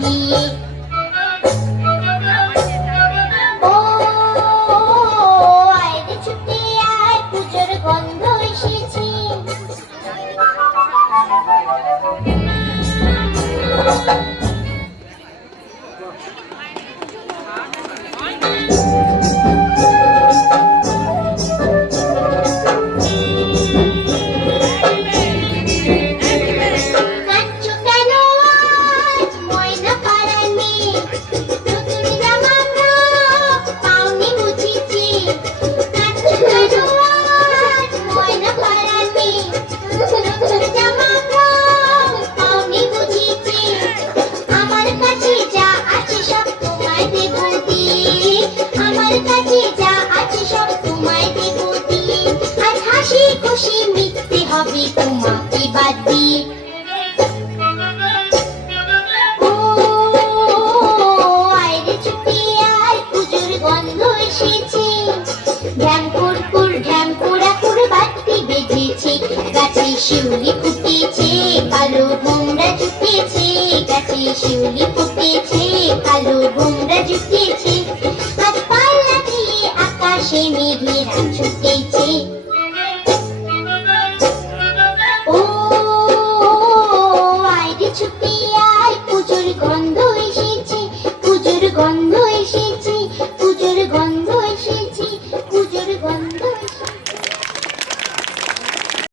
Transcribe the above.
বেরিয়ে। ও আয় ছুটে আয়, পুজোর গন্ধ এসেছে। খুশি মিটতে হবে তোমাকে বাদ দিয়ে। ও আয়রে ছুটে আয়, পুজোর গন্ধ এসেছে। ঢ্যামকুর ঢ্যামকুর বাতি বেজেছে। গাছে শিউলি ফুটেছে, কালো ভোমরা জুটেছে। গাছে শিউলি ফুটেছে, কালো ভোমরা জুটেছে।